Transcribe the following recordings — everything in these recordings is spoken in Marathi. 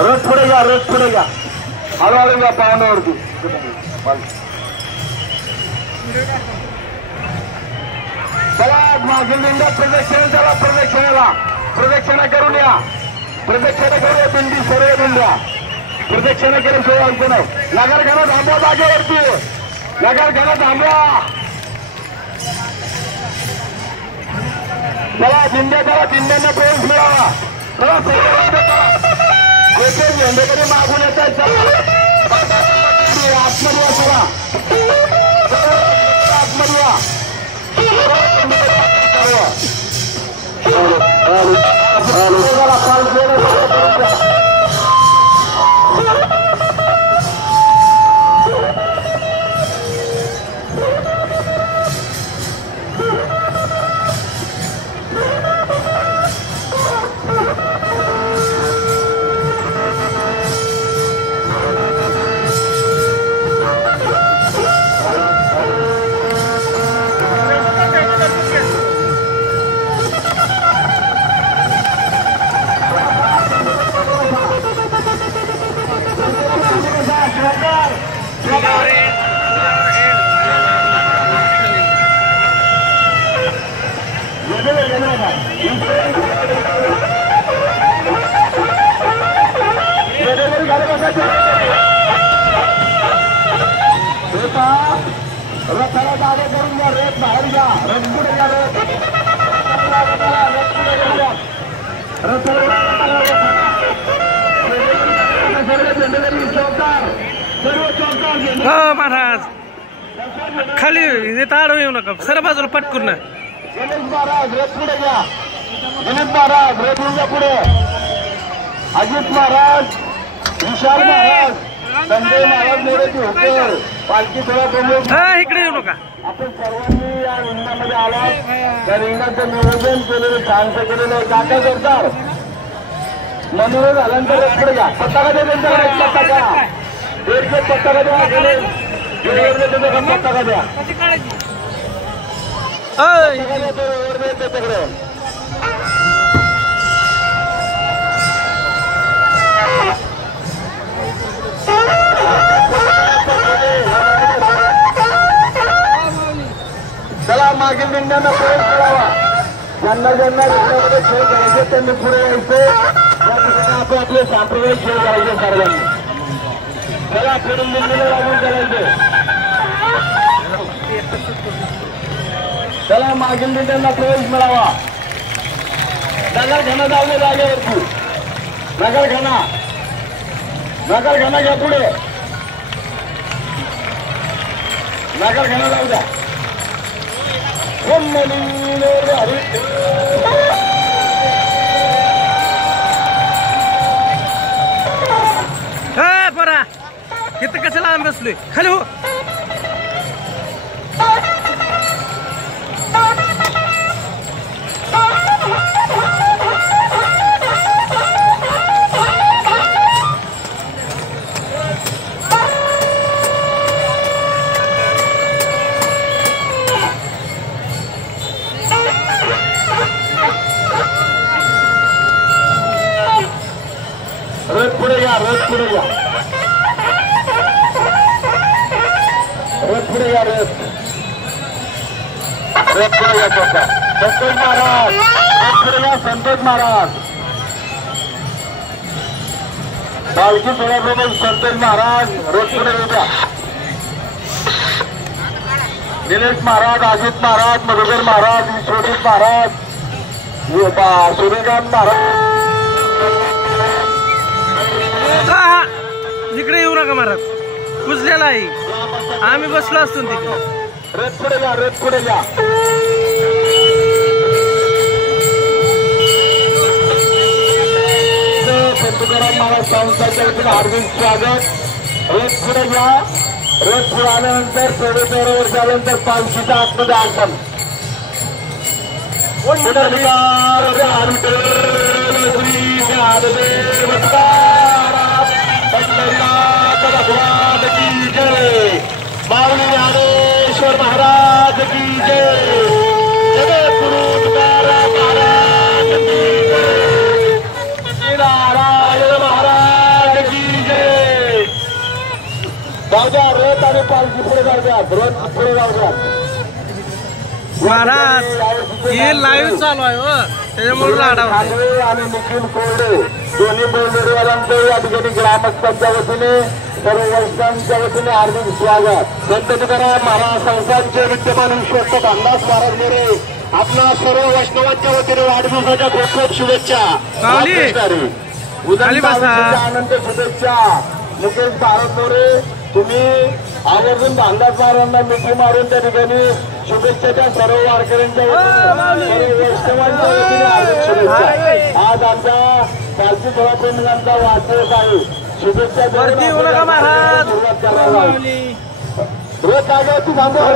रथ पुढे घ्या, रथ पुढे घ्या, हळूहळू घ्या पाहुण्यावरती. चला मागील दिंड्या प्रदक्षिणा, चला प्रदक्षिणा करून या, प्रदक्षिणा करूया दिंडी, सर्व दिंड्या प्रदक्षिणा केल्याशिवाय व्हायचं नाही. नगरखाना थांबवा जागेवरती, नगरखाना थांबवा. चला दिंड्या, चला दिंड्यांना प्रवेश मिळावा. चला एक झेंडेकडे मागून येत आहेत. आत्मनिया, चला आत्मनिया. रथाला जागा करून घ्या, रथ बाहेर घ्या, रथ पुढे घ्या, महाराज खाली येता येऊ नका, सर बाजूला पटकून. गणेश महाराज रथ पुढे घ्या, गणेश महाराज रथ घ्या पुढे, अजित महाराज, विशाल महाराज, संजय महाराज मोरेची होकर, पालखी थोडा प्रमुख. इकडे येऊ नका. आपण सर्वांनी या रिंगणामध्ये आला, त्या रिंगणाचं नियोजन केलेलं, शांत केलेलं आहे. काका सरदार मनोरंजन झाल्यानंतर रथ पुढे घ्या. पताका द्या त्यांच्याकडे, एक पताका द्या, पताका द्या. त्याच्याकडे चला मागील दिंड्यांना प्रवेश करावा. ज्यांना ज्यांना दिंड्यामध्ये खेळ करायचे त्यांनी पुढे यायचे. त्या ठिकाणी आपण आपले सांप्रदायिक खेळ करायचे सर्वांनी. चला पुढील दिंडीला लागून करायचे. चला मागील दिंड्यांना प्रवेश मिळावा. नगरखाना जाऊ दे जागेवरती, नगरखाना घ्या पुढे, नगरखाना जाऊ द्या. बरा इथं कशाला आम्ही बसलोय खाली हो. रथ पुढे घ्या, रथ पुढे घ्या, रथ पुढे घ्या, रथ पुढे घ्या. संतोष महाराज रथ पुढे घ्या, संतोष महाराज, पालखी सोहळ्याप्रमाणे संतोष महाराज रथ पुढे घ्या. निलेश महाराज, अजित महाराज, मधुकर महाराज, विश्वजित महाराज, सूर्यकांत महाराज. इकडे येऊ नका महाराज, कुजलेला आहे, आम्ही बसलो असतो तिकडे. रथ पुढे घ्या, रथ पुढे घ्या. तुकाराम महाराज संस्थाच्या वतीने हार्दिक स्वागत. रथ पुढे घ्या, रथ पुढे आल्यानंतर 14 वर्ष आल्यानंतर पालखीच्या आतमध्ये आगमन. भगवान की जय, माऊली ज्ञानेश्वर महाराज की जय, जगद्गुरु तुकाराम महाराज की जय, नारायण महाराज जाऊ द्या. रथ आणि पालखी पुढे जाऊ द्या. रथ पुढे जाऊ द्या. महाराज हे लाईव्ह चालू आहे हो, त्याच्यामुळे राडा ठाकरे आणि निखिल कोरडे दोन्ही बोललेवाल्यांचं या ठिकाणी ग्रामस्थांच्या वतीने सर्व वैष्णवांच्या वतीने हार्दिक स्वागत. संत तुकाराम महाराज संस्थांचे विद्यमान विश्वस्त अंदाज महाराज मोरे आपल्या सर्व वैष्णवांच्या वतीने वाढदिवसाच्या खूप खूप शुभेच्छा. आनंद शुभेच्छा. मुकेश भारत मोरे तुम्ही आवर्जून अंदाज महाराजांना मिठी मारून त्या ठिकाणी शुभेच्छाच्या सर्व वारकऱ्यांच्या वतीने सर्व वैष्णवांच्या वतीने हार्दिक शुभेच्छा. आज आमच्या पालखी सोहळ्याप्रेमींचा वाढदिवस आहे. शुभेच्छा सुरुवात करणार. रथ जागेवरती थांबवा.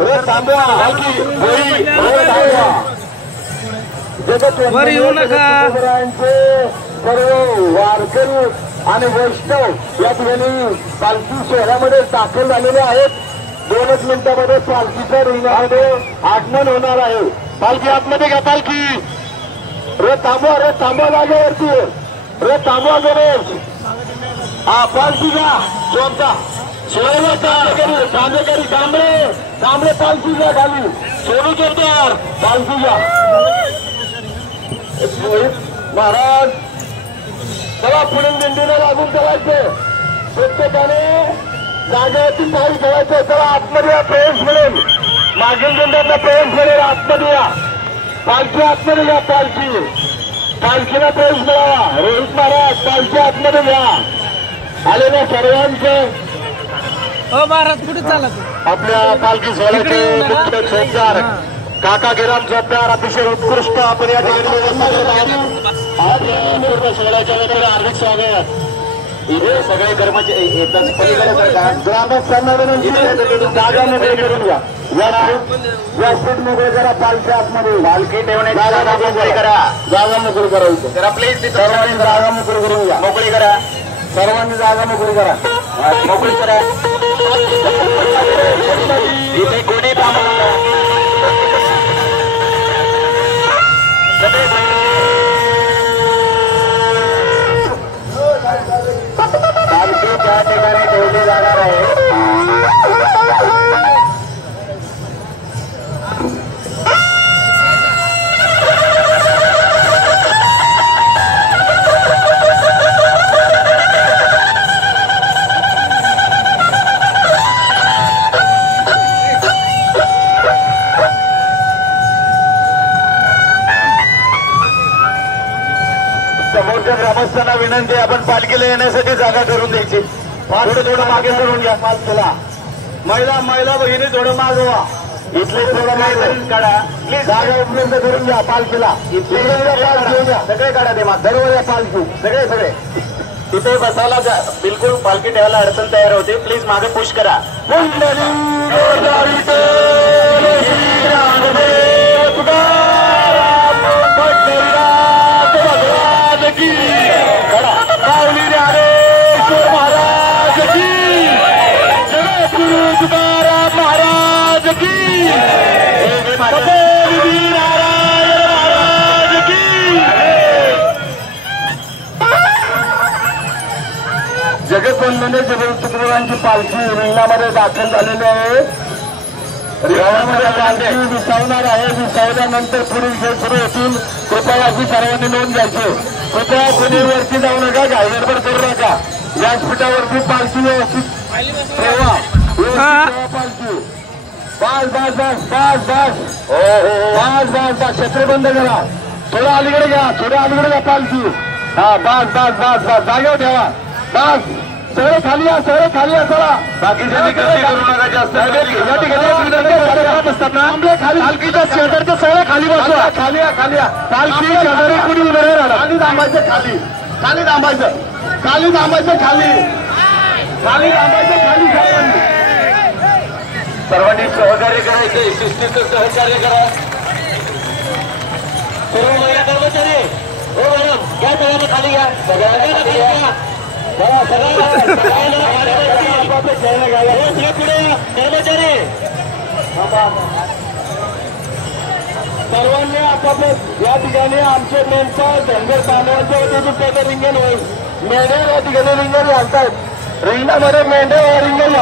रथ थांबवा. वर येऊ नका. सर्व वारकरी आणि वैष्णव या ठिकाणी पालखी शहरामध्ये दाखल झालेले आहेत. 2 मिनिटांमध्ये पालखीच्या रिंगणामध्ये आगमन होणार आहे. पालखी आतमध्ये घ्या. पालखी रथ थांबवा. रथ थांबवा जागेवरती. रथ थांबवा गणेश. हा पालखी घ्या. सोडता कांदेकरी कांबळे कांबळे पालखी घ्या खाली. सोडू जोरदार पालखी घ्या. महाराज चला पुढे दिंडीला लागून करायचे. प्रत्येकाने जागेवरती पाऊल ठेवायचं. चला आतमध्ये प्रवेश मिळेल. मागील दिंड्यांना प्रवेश मिळेल. आतमध्ये या. पालखी आतमध्ये घ्या. पालखीला प्रवेश मिळावा. रोहित महाराज पालखी आतमध्ये घ्या. आलेल्या सर्वांचे महाराज कुठे चालला तू? आपल्या पालखी सोहळ्याचे मुख्य चौकीदार काका गिराम चौकीदार अतिशय उत्कृष्ट आपण या ठिकाणी आपल्या सोहळ्याच्या वतीने हार्दिक स्वागत. इथे सगळे कर्मचारी येतात. ग्रामस्थांना जागा मोकळी करून घ्या. या सीट मोकळी करा. पालखी आतमध्ये पालखी ठेवण्याची जागा मोकळी करा. जागा मोकळी करायची जरा प्लीज. सर्वांनी जागा मोकळी करून घ्या. मोकळी करा. सर्वांनी जागा मोकळी करा. मोकळी करा. इथे कोणी पालखी त्या ठिकाणी ठेवली जाणार आहे. समोरच्या ग्रामस्थांना विनंती आपण पालखीला येण्यासाठी जागा करून द्यायची. थोडं मागे करून घ्या. पालखीला महिला भगिनी थोडं मागवा. इथले थोडं मागे काढा प्लीज. जागा उपलब्ध करून घ्या. पालखीला सगळे काढा. ते माग दरवाजा पालखी सगळे तिथे बसायला बिलकुल पालखी ठेवायला अडचण तयार होते. प्लीज मागे पुश करा. जगतवंदने तुकोबांची पालखी रिंगणामध्ये दाखल झालेली आहे. रिंगणामध्ये पालखी विसावणार आहे. विसावल्यानंतर पुढील खेळ सुरू होतील. कृपया अशी सर्वांनी नोंद घ्यायची. कृपया कोणी वरती जाऊ नका. घाईगडबड करू नका. व्यासपीठावरती पालखी व्यवस्थित ठेवा. पालखी बस छत्री बंद करा. थोडं अलीकडे घ्या. पालखी हा बस जागेवर ठेवा. बस सगळे खाली या. चला बाकीच्या करू नका जास्त. या ठिकाणी असतात ना पालखीच्या शेजारच्या सगळे खाली बसवा. खाली या. पालखी शेजारी कुणी उभे राहणार. खाली थांबायचं. खाली सर्वांनी सहकार्य करायचे. शिस्तीचं सहकार्य करा. सर्व महिला कर्मचारी हो मॅडम घ्या. सगळ्यांनी खाली घ्या. कर्मचारी सर्वांनी आपापल्या या ठिकाणी आमचे मेनचा धनगर बांधवांच्या वतीने रिंगण होईल. मेढे या ठिकाणी रिंगण घालतायत. रिंगणामध्ये मेंढे रिंगण